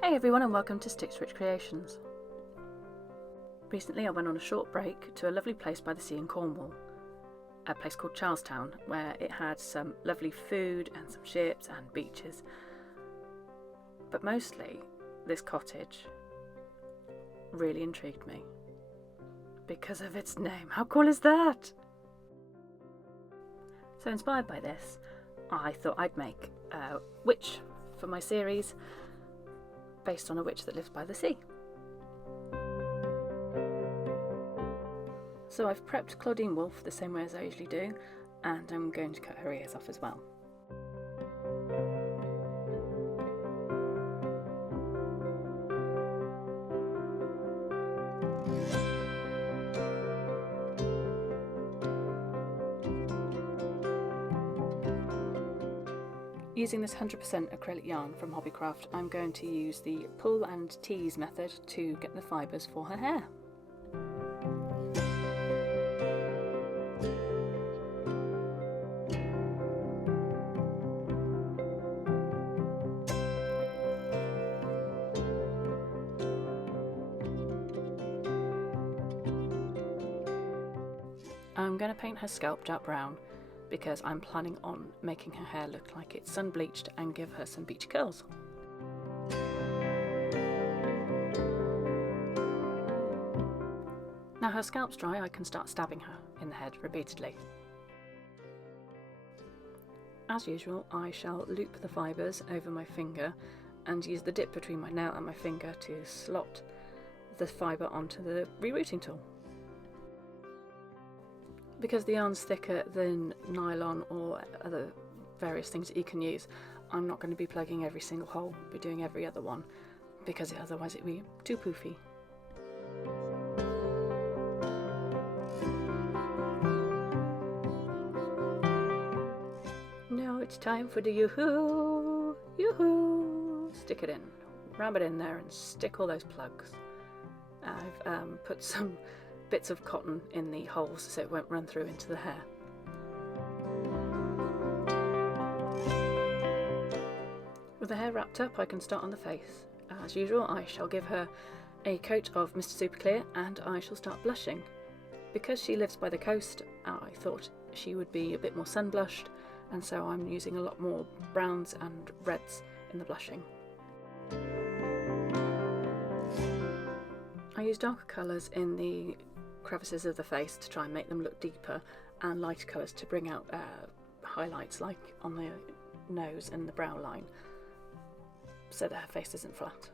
Hey everyone and welcome to Stitch Rich Creations. Recently I went on a short break to a lovely place by the sea in Cornwall, a place called Charlestown, where it had some lovely food and some ships and beaches. But mostly this cottage really intrigued me because of its name. How cool is that? So inspired by this, I thought I'd make a witch for my series based on a witch that lives by the sea. So I've prepped Claudine Wolfe the same way as I usually do, and I'm going to cut her ears off as well. Using this 100% acrylic yarn from Hobbycraft, I'm going to use the pull and tease method to get the fibres for her hair. I'm going to paint her scalp dark brown because I'm planning on making her hair look like it's sun bleached and give her some beach curls. Now her scalp's dry, I can start stabbing her in the head repeatedly. As usual, I shall loop the fibres over my finger and use the dip between my nail and my finger to slot the fibre onto the rerouting tool. Because the yarn's thicker than nylon or other various things that you can use, I'm not going to be plugging every single hole, I'll be doing every other one, because otherwise it'd be too poofy. Now it's time for the yoo-hoo! Yoo-hoo! Stick it in, ram it in there and stick all those plugs. I've put some bits of cotton in the holes so it won't run through into the hair. With the hair wrapped up, I can start on the face. As usual, I shall give her a coat of Mr. Super Clear and I shall start blushing. Because she lives by the coast, I thought she would be a bit more sun blushed, and so I'm using a lot more browns and reds in the blushing. I use darker colours in the crevices of the face to try and make them look deeper, and lighter colours to bring out highlights like on the nose and the brow line, so that her face isn't flat.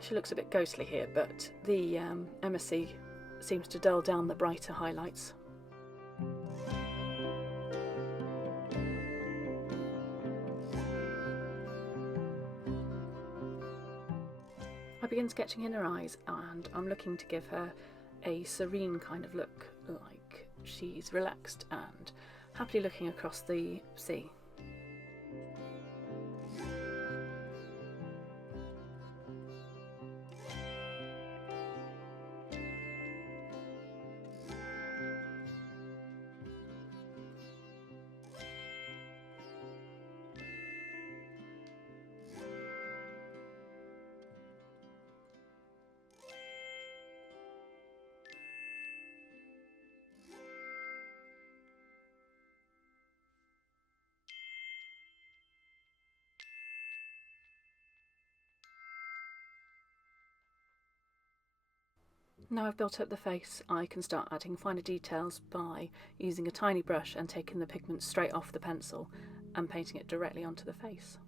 She looks a bit ghostly here, but the MSC seems to dull down the brighter highlights. I begin sketching in her eyes, and I'm looking to give her a serene kind of look, like she's relaxed and happily looking across the sea. Now I've built up the face, I can start adding finer details by using a tiny brush and taking the pigment straight off the pencil and painting it directly onto the face.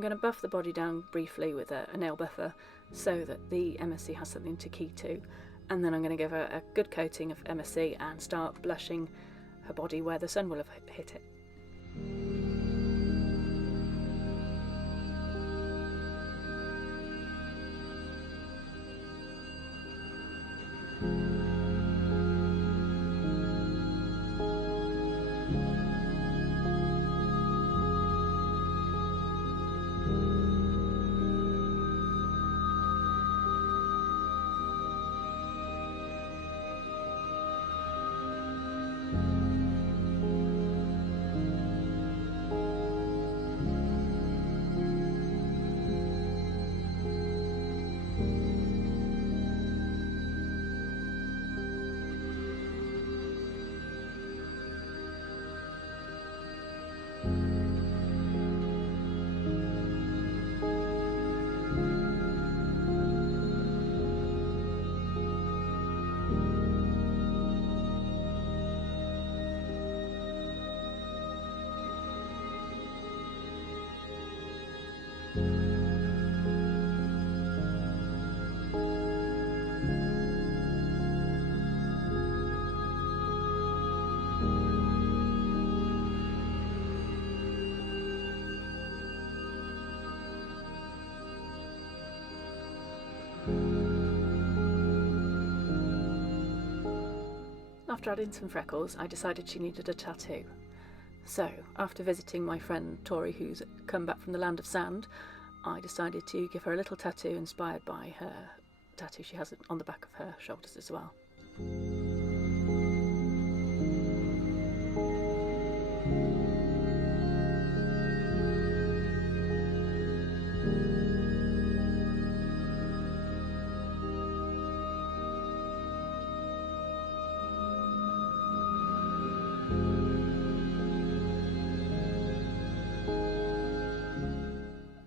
I'm going to buff the body down briefly with a nail buffer so that the MSC has something to key to, and then I'm going to give her a good coating of MSC and start blushing her body where the sun will have hit it. After adding some freckles, I decided she needed a tattoo. So, after visiting my friend Tori, who's come back from the land of sand, I decided to give her a little tattoo inspired by her tattoo she has on the back of her shoulders as well.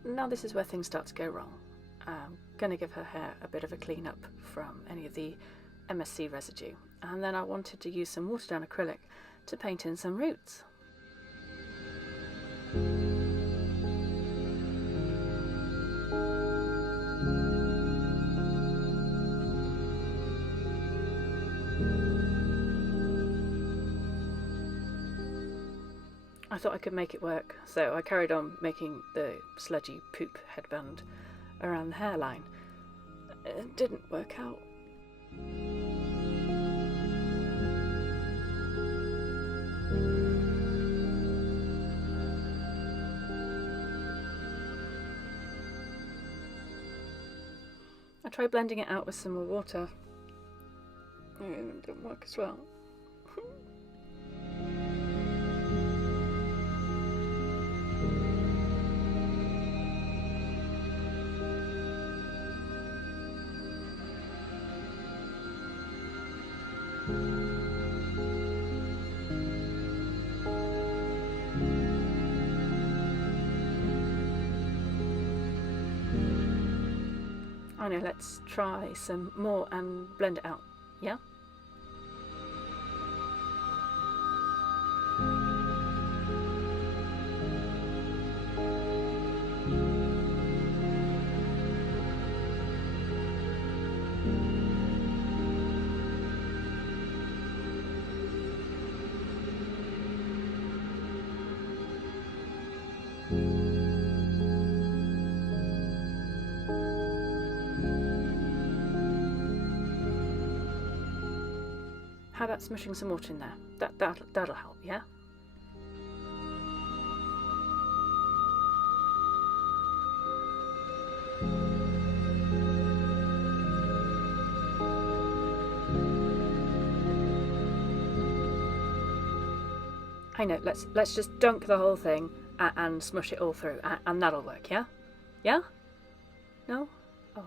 Now this is where things start to go wrong. I'm going to give her hair a bit of a clean up from any of the MSC residue, and then I wanted to use some watered down acrylic to paint in some roots. I thought I could make it work, so I carried on making the sludgy poop headband around the hairline. It didn't work out. I tried blending it out with some more water. It didn't work as well. I know, let's try some more and blend it out, yeah? How about smushing some water in there? That'll help, yeah? I know, let's just dunk the whole thing and smush it all through, and that'll work, yeah? Yeah? No? Oh.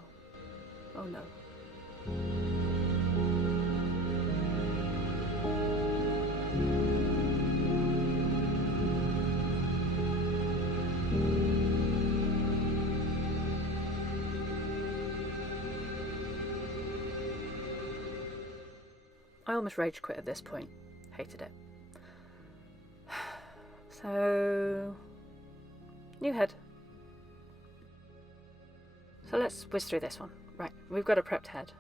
Oh no. I almost rage quit at this point. Hated it. So, new head. So let's whiz through this one. Right, we've got a prepped head.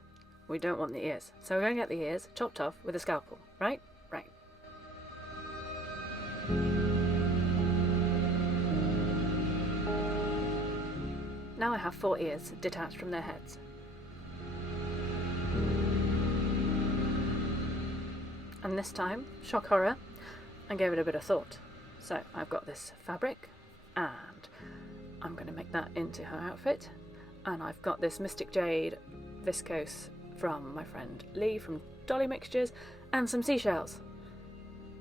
We don't want the ears. So we're going to get the ears chopped off with a scalpel, right? Right. Now I have 4 ears detached from their heads. And this time, shock horror, I gave it a bit of thought. So I've got this fabric, and I'm going to make that into her outfit. And I've got this Mystic Jade viscose from my friend Lee from Dolly Mixtures, and some seashells.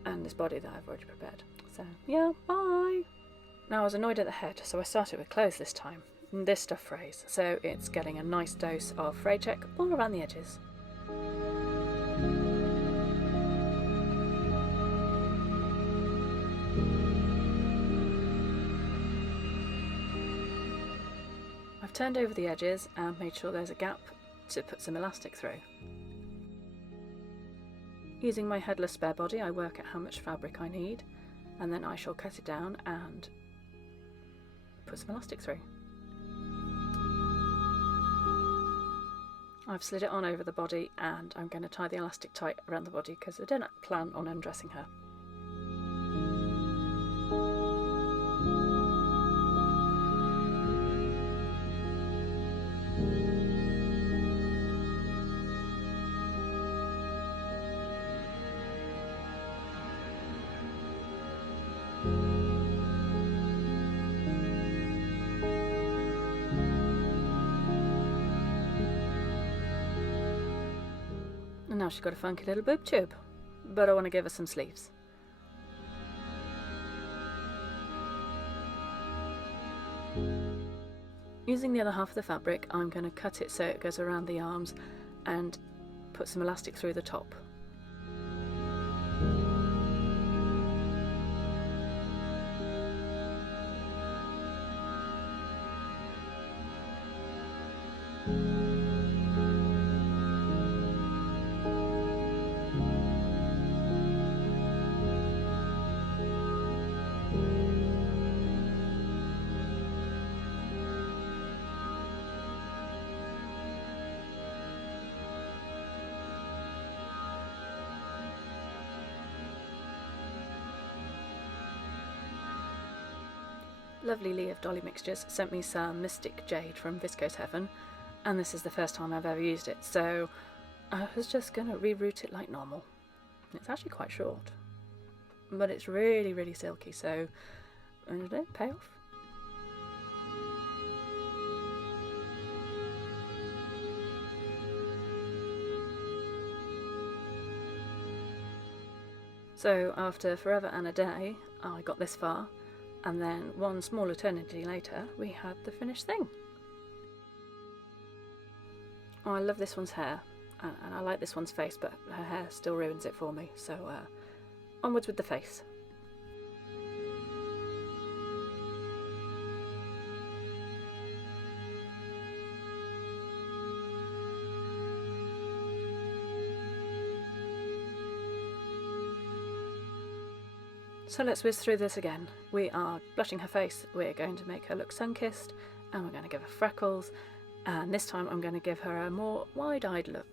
And this body that I've already prepared. So yeah, bye! Now I was annoyed at the head, so I started with clothes this time. And this stuff frays, so it's getting a nice dose of fray check all around the edges. I've turned over the edges and made sure there's a gap to put some elastic through. Using my headless spare body, I work out how much fabric I need, and then I shall cut it down and put some elastic through. I've slid it on over the body, and I'm going to tie the elastic tight around the body because I don't plan on undressing her. And now she's got a funky little boob tube, but I want to give her some sleeves. Using the other half of the fabric, I'm going to cut it so it goes around the arms and put some elastic through the top. lovely Lee of Dolly Mixtures sent me some Mystic Jade from Visco's Heaven, and this is the first time I've ever used it, so I was just going to reroute it like normal. It's actually quite short, but it's really, really silky, so pay off. So after forever and a day, I got this far, and then one small eternity later, we had the finished thing. Oh, I love this one's hair, and I like this one's face, but her hair still ruins it for me, so onwards with the face. So let's whiz through this again. We are blushing her face, we're going to make her look sun-kissed, and we're going to give her freckles, and this time I'm going to give her a more wide-eyed look.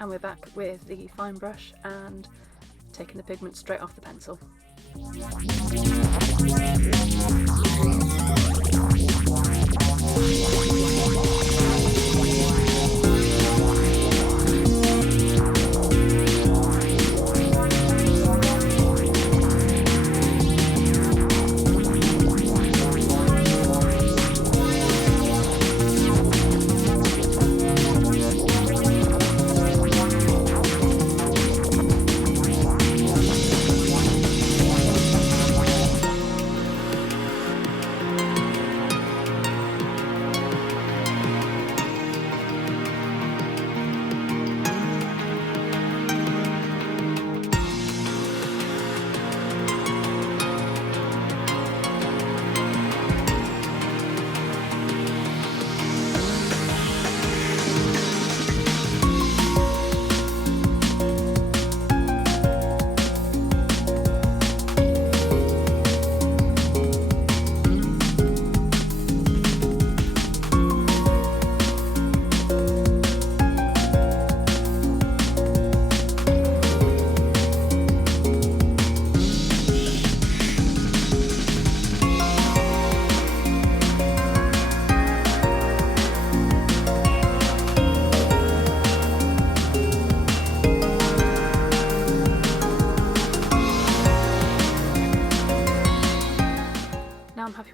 And we're back with the fine brush and taking the pigment straight off the pencil.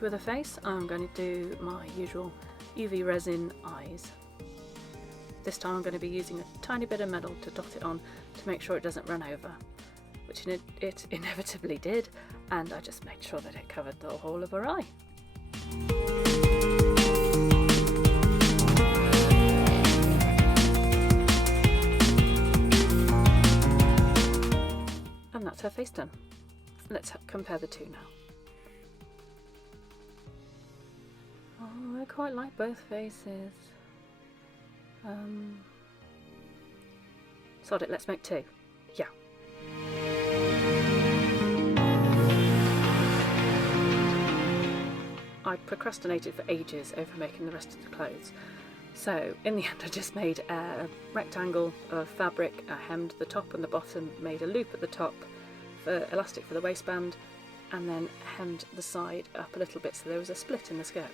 with her face, I'm going to do my usual UV resin eyes. This time I'm going to be using a tiny bit of metal to dot it on to make sure it doesn't run over, which it inevitably did, and I just made sure that it covered the whole of her eye. And that's her face done. Let's compare the two now. Oh, I quite like both faces. Sod it, let's make two. Yeah. I procrastinated for ages over making the rest of the clothes. So in the end I just made a rectangle of fabric, I hemmed the top and the bottom, made a loop at the top for elastic for the waistband, and then hemmed the side up a little bit so there was a split in the skirt.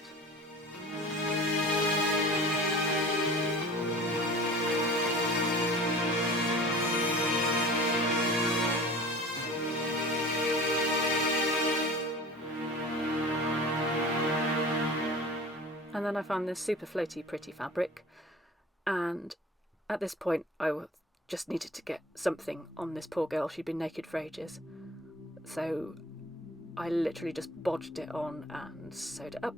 And then I found this super floaty pretty fabric, and at this point I just needed to get something on this poor girl. She'd been naked for ages, so I literally just bodged it on and sewed it up.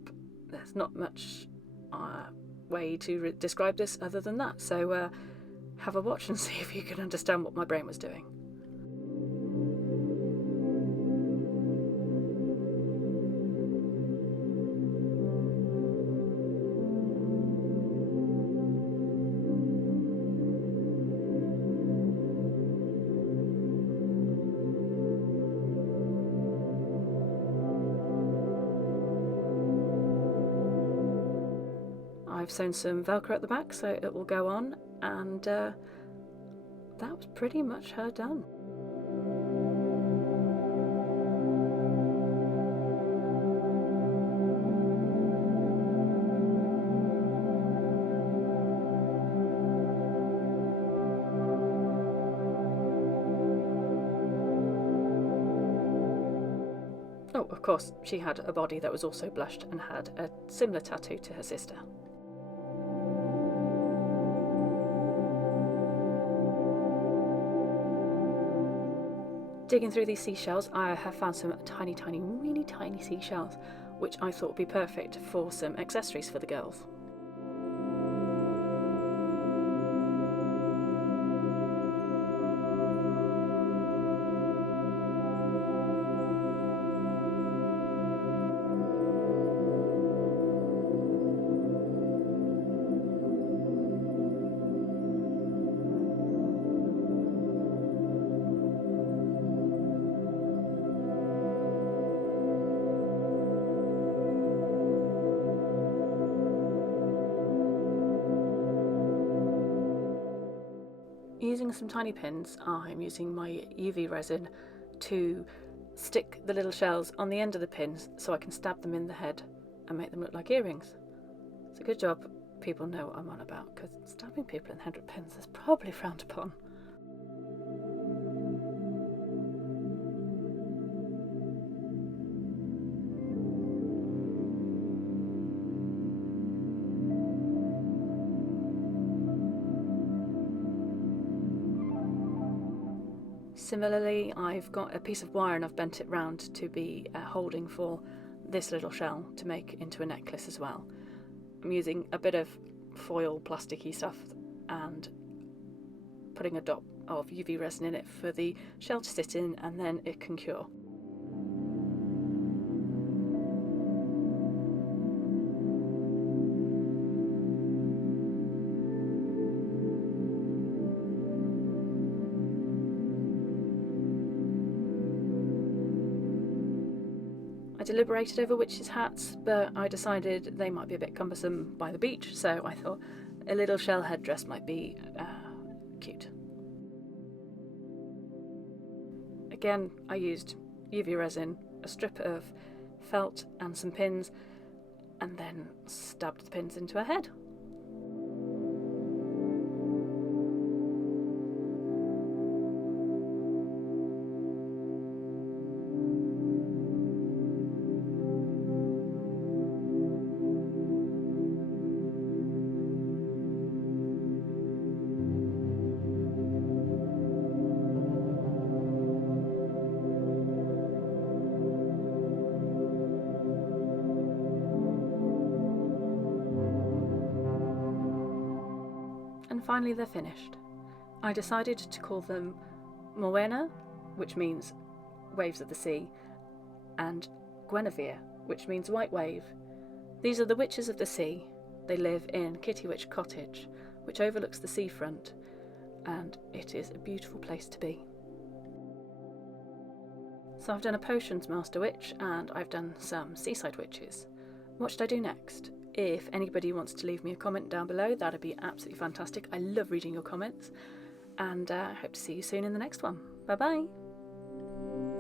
There's not much way to describe this other than that, so have a watch and see if you can understand what my brain was doing. I've sewn some Velcro at the back so it will go on, and that was pretty much her done. Oh, of course, she had a body that was also blushed and had a similar tattoo to her sister. Digging through these seashells, I have found some tiny, really tiny seashells, which I thought would be perfect for some accessories for the girls. Using some tiny pins, I'm using my UV resin to stick the little shells on the end of the pins so I can stab them in the head and make them look like earrings. It's a good job people know what I'm on about, because stabbing people in the head with pins is probably frowned upon. Similarly, I've got a piece of wire and I've bent it round to be holding for this little shell to make into a necklace as well. I'm using a bit of foil plasticky stuff and putting a dot of UV resin in it for the shell to sit in, and then it can cure. I deliberated over witches' hats, but I decided they might be a bit cumbersome by the beach, so I thought a little shell headdress might be cute. Again, I used UV resin, a strip of felt and some pins, and then stabbed the pins into her head. finally they're finished. I decided to call them Morwenna, which means waves of the sea, and Guinevere, which means white wave. These are the witches of the sea. They live in Kittywitch Cottage, which overlooks the seafront, and it is a beautiful place to be. So I've done a Potions Master Witch, and I've done some Seaside Witches. What should I do next? If anybody wants to leave me a comment down below, that'd be absolutely fantastic. I love reading your comments, and I hope to see you soon in the next one. Bye bye!